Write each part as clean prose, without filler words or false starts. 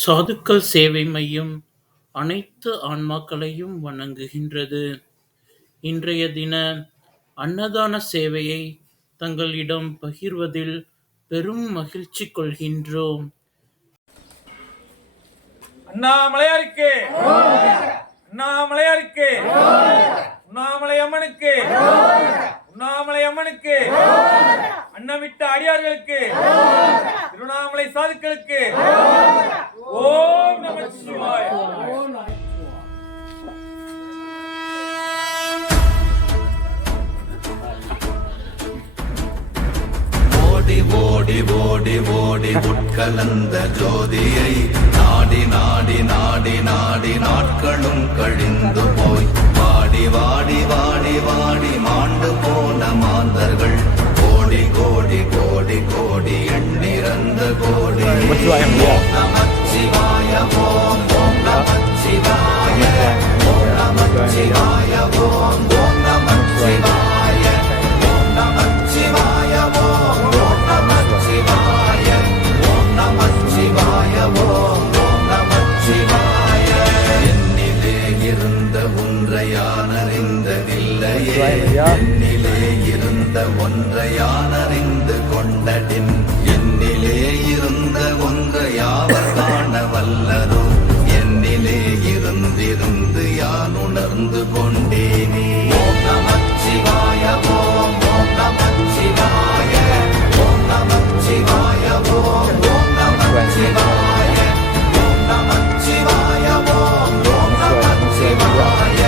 சாதுக்கள் சேவை மையம் அனைத்து ஆன்மாக்களையும் வணங்குகின்றது. இன்றைய தின அன்னதான சேவையை தங்களிடம் பகிர்வதில் பெரும் மகிழ்ச்சி கொள்கின்றோம். அண்ணாமலையாருக்கு, அண்ணாமலையாருக்கு, உண்ணாமலை அம்மனுக்கு, உண்ணாமலை அம்மனுக்கு, அன்னமிட்ட அடியார்களுக்கு, திருவண்ணாமலை சாதுக்களுக்கு ஓம் நமச்சிவாய. ஓடி ஓடி ஓடி ஓடி உட்கலந்த ஜோதியை நாடி நாடி நாடி நாடி நாட்களும் கழிந்து போய் வாடி வாடி வாடி வாடி மாண்டு போன மாந்தர்கள் கோடி கோடி கோடி கோடி எண்ணிறந்த கோடி. ஓம் நமச்சிவாய ஓம் ஓம் நமச்சிவாய ஓம் நமச்சிவாய ஓம் ஓம் நமச்சிவாய ஓம் நமச்சிவாய ஓம் ஓம் நமச்சிவாய ஓம் நமச்சிவாய ஓம் ஓம் நமச்சிவாய. என்னிலே இருந்த ஒன்றை யான் அறிந்ததில்லையே, என்னிலே இருந்த ஒன்றை யான் அறிந்து கொண்டடின், என்னிலே இருந்த ஒன்றை யாவர் காண வல்லதோ, என்னிலே இருந்திருந்து யான் உணர்ந்து கொண்டேனே. ஓம் நமச்சிவாய ஓம் ஓம் நமச்சிவாய ஓம் நமச்சிவாய ஓம் ஓம் நமச்சிவாய ஓம் நமச்சிவாய ஓம் ஓம் நமச்சிவாய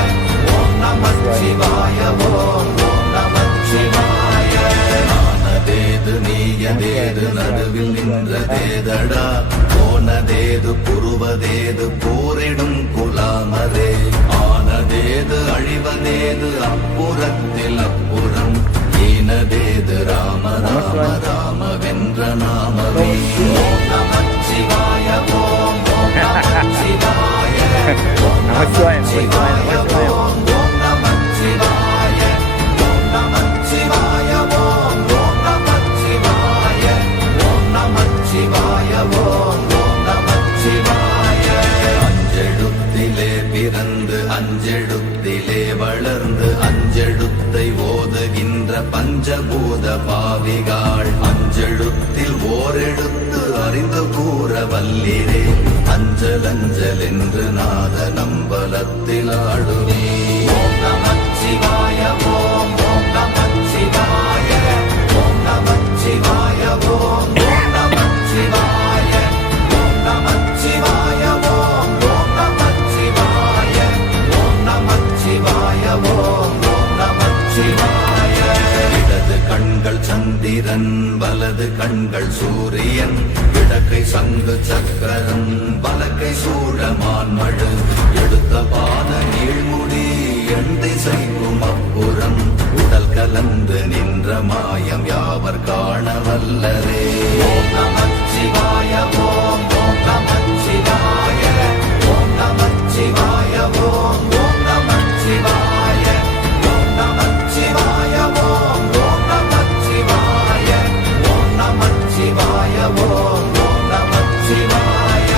ஓம் நமச்சிவாய ஓம் ஓம் நமச்சிவாய. ஆனதேது நீயதேது நடுவில் நின்றதேதடா, போனதேது புருவதேது போரிடும் குலாமரே, ஆனதேது அழிவதேது அப்புறத்தில் அப்புறம், ஈனதேது ராம ராம ராம வென்ற நாமமே. ஓம் நமச்சிவாய ஓம் ஓம் நமச்சிவாய ஓம் நமச்சிவாய ஓம் ஓம் நமச்சிவாய ஓம் நமச்சிவாய ஓம் ஓம் நமச்சிவாய ஓம் நமச்சிவாய ஓம் ஓம் நமச்சிவாய. அஞ்செழுத்திலே பிறந்து அஞ்செழுத்திலே வளர்ந்து அஞ்செழுத்தை ஓதுகின்ற பஞ்சபூத பாவிகாள், அஞ்செழுத்தில் ஓரெழுத்து அறிந்து கூற வல்லிரே, அஞ்சல் அஞ்சல் என்று நாத நம்பலத்தில் ஆடுவே. ஓம் நமச்சிவாய ஓம் ஓம் நமச்சிவாய ஓம் நமச்சிவாய ஓம் ஓம் நமச்சிவாய ஓம் நமச்சிவாய ஓம் ஓம் நமச்சிவாய ஓம் நமச்சிவாய ஓம் ஓம் நமச்சிவாய. இடது கண்கள் சந்திரன் வலது கண்கள் சூரியன், இடக்கை சங்கு சக்கரம் வலக்கை சூழமான்மழு, எடுத்த பாத நீழ்முடி எண் திசைக்கும் அப்புறம், உடல் கலந்து நின்ற மாயம் யாவர் காண வல்லரே. ஓம் நமச்சிவாய ஓம் ஓம் நமச்சிவாய ஓம் நமச்சிவாய ஓம் ஓம் நமச்சிவாய ஓம் நமச்சிவாய ஓம் ஓம் நமச்சிவாய ஓம் நமச்சிவாய ஓம் ஓம் நமச்சிவாய.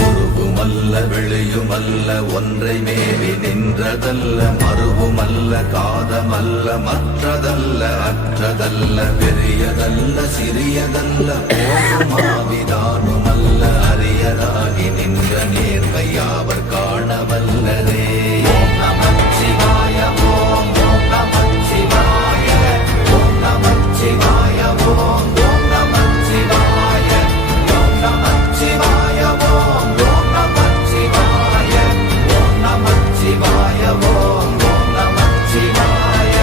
உருவுமல்ல வெளியுமல்ல ஒன்றை மேவி நின்றதல்ல, மறுவுமல்ல காதமல்ல மற்றதல்ல அற்றதல்ல, பெரியதல்ல சிறியதல்ல போகுமாவிதானுமல்ல, அரியதாகி நின்ற நேர்மை யாவர் காண வல்லரே. ஓம் நமச்சிவாய ஓம் ஓம் நமச்சிவாய ஓம் நமச்சிவாய ஓம் ஓம் நமச்சிவாய ஓம் நமச்சிவாய ஓம் ஓம் நமச்சிவாய ஓம் நமச்சிவாய ஓம் ஓம் நமச்சிவாய.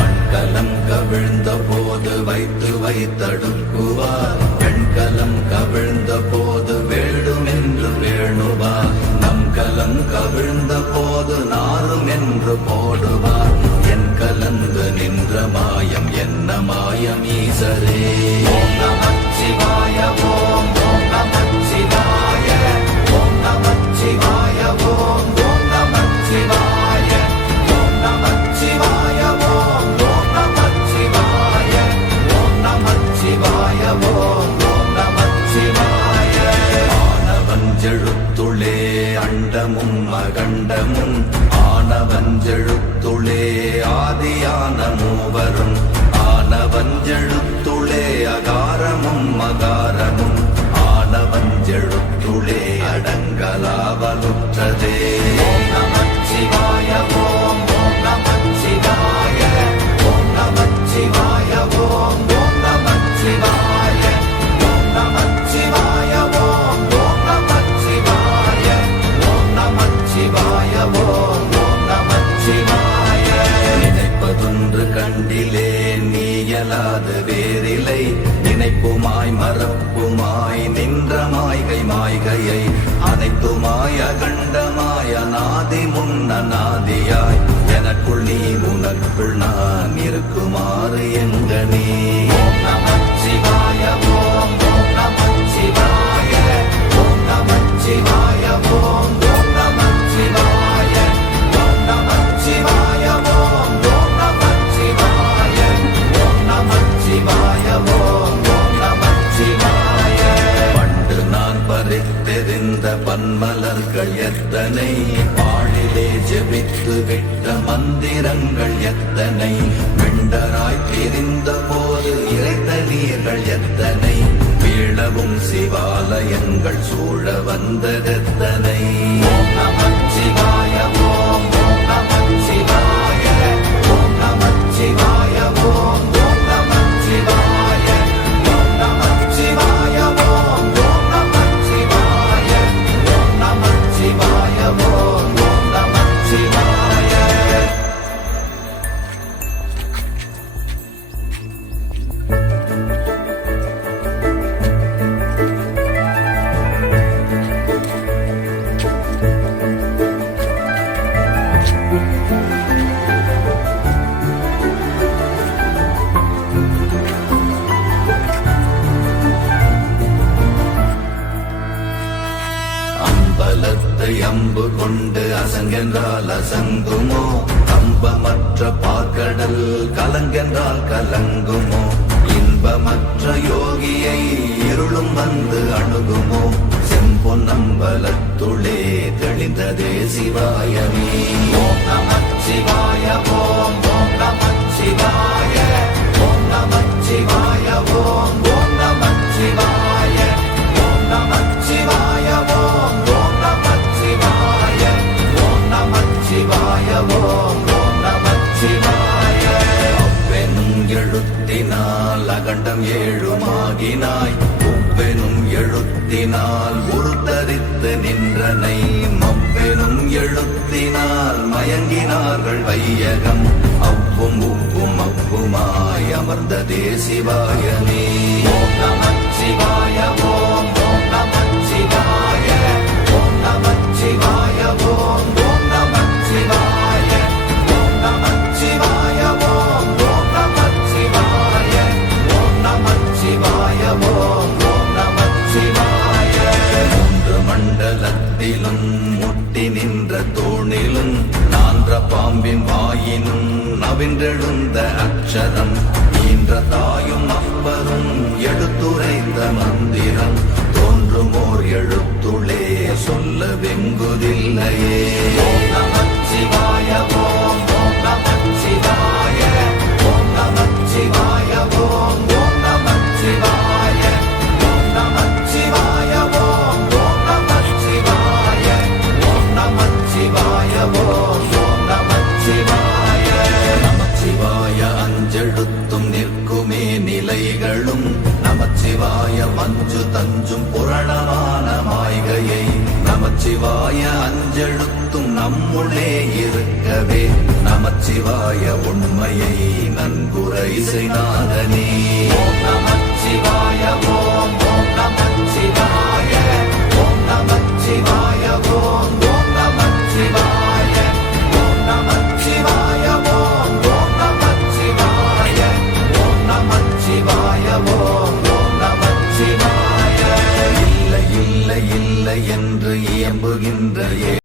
மண்கலம் கவிழ்ந்த போது வைத்து வைத்தடுக்குவார், பெண்கலம் கவிழ்ந்த போது வேண்டுமென்று வேணுவார், நம் கலம் கவிழ்ந்த போது நாரும் என்று போடுவார், என் கலந்து நின்ற மாயம் என்ன மாயம் ஈசரே. ஓம் நமச்சிவாய ஓம் ஓம் நமச்சிவாய ஓம் நமச்சிவாய எழுத்துளே அண்டமும் அகண்டமும் ஆனவஞ்செழுத்துளே ஆதியான மூவரும் ஆனவஞ்செழுத்துளே அகாரமும் மகாரமும் ஆனவஞ்செழுத்துளே அடங்கலாவலுற்றதே. ஓம் நமச்சிவாய ஓம் ஓம் நமச்சிவாய ஓம் நமச்சிவாய ஓம் ஓம் நமச்சிவாய ஓம் நமச்சிவாய ஓம் ஓம் நமச்சிவாய ஓம் நமச்சிவாய ஓம் ஓம் நமச்சிவாய. நினைப்பதொன்று கண்டிலே நீயலாது வேறில்லை நினைப்புமாய் மறப்புமாய் நின்ற மாய்கை மாய்கையை அனைத்துமாய் அகண்டமாய் அநாதி முன்னநாதியாய் எனக்குள் நீ உனக்குள் நான் இருக்குமாறு எங்கனே. ஓம் நமச்சிவாய ஓம் ஓம் நமச்சிவாய ஓம் நமச்சிவாய ஓம் ஓம் நமச்சிவாய ஓம் நமச்சிவாய ஓம் ஓம் நமச்சிவாய ஓம் நமச்சிவாய ஓம் ஓம் நமச்சிவாய. பண்டு நான் பறித்தெறிந்த பன்மலர்கள் எத்தனை பாழிலே ஜெபித்து விட்ட மந்திரங்கள் எத்தனை வெண்டராய் திரிந்த போது இறைத்த நீர்கள் எத்தனை வீழவும் சிவாலயங்கள் சூழ வந்ததெத்தனை. ஓம் நமச்சிவாய ஓம் ஓம் நமச்சிவாய ஓம் நமச்சிவாய ஓம் ஓம் நமச்சிவாய ஓம் நமச்சிவாய ஓம் ஓம் நமச்சிவாய ஓம் நமச்சிவாய ஓம் ஓம் நமச்சிவாய. அம்பலத்தை அம்பு கொண்டு அசங்கென்றால் அசங்குமோ கம்பமற்ற பாக்கடல் கலங்கென்றால் கலங்குமோ இன்பமற்ற யோகியை இருளும் வந்து அணுகுமோ செம்பொன்னம்பலத்துளே தெளிந்ததே சிவாயமே. ஓம் நமச்சிவாய ஓம் ஓம் நமச்சிவாய ஓம் நமச்சிவாய ஓம் ஓம் நமச்சிவாய ஓம் நமச்சிவாய ஓம் ஓம் நமச்சிவாய ஓம் நமச்சிவாய ஓம் ஓம் நமச்சிவாய. அவ்வெனும் எழுத்தினால் அகண்டம் ஏழுமாகினாய் ஒவ்வெனும் எழுத்தினால் உருத்தரித்து நின்றனை மவ்வெனும் எழுத்தினால் மயங்கினார்கள் வையகம் அவ்வும் உவ்வும் அவ்வுமாய் அமர்ந்ததே சிவாயமே. ஓம் நமச்சிவாய ஓம் ஓம் நமச்சிவாய ஓம் நமச்சிவாய ஓம் ஓம் நமச்சிவாய ஓம் நமச்சிவாய ஓம் ஓம் நமச்சிவாய ஓம் நமச்சிவாய ஓம் ஓம் நமச்சிவாய. மூன்று மண்டலத்திலும் முட்டி நின்ற தூணிலும் நான்ற பாம்பின் வாயினும் நவின்றெழுந்த அக்ஷரம் ஈன்ற தாயும் அப்பரும் எடுத்துரைத்த மந்திரம் தோன்றுமோர் எழுத்துளே சொல்ல வெங்குதில்லையே. ஓம் நமச்சிவாய ஓம் ஓம் நமச்சிவாய ஓம் நமச்சிவாய ஓம் ஓம் நமச்சிவாய ஓம் நமச்சிவாய ஓம் ஓம் நமச்சிவாய ஓம் நமச்சிவாய ஓம் ஓம் நமச்சிவாய. நமச்சிவாய அஞ்செழுத்தும் நிற்குமே நிலைகளும் நமச்சிவாய மஞ்சு தஞ்சும் புரணமான மாய்கையை நமச்சிவாய அஞ்செழுத்தும் நம்முள்ளே இருக்கவே நமச்சிவாய உண்மையை நன்குரை செய்தாதனே. ஓம் நமச்சிவாய ஓம்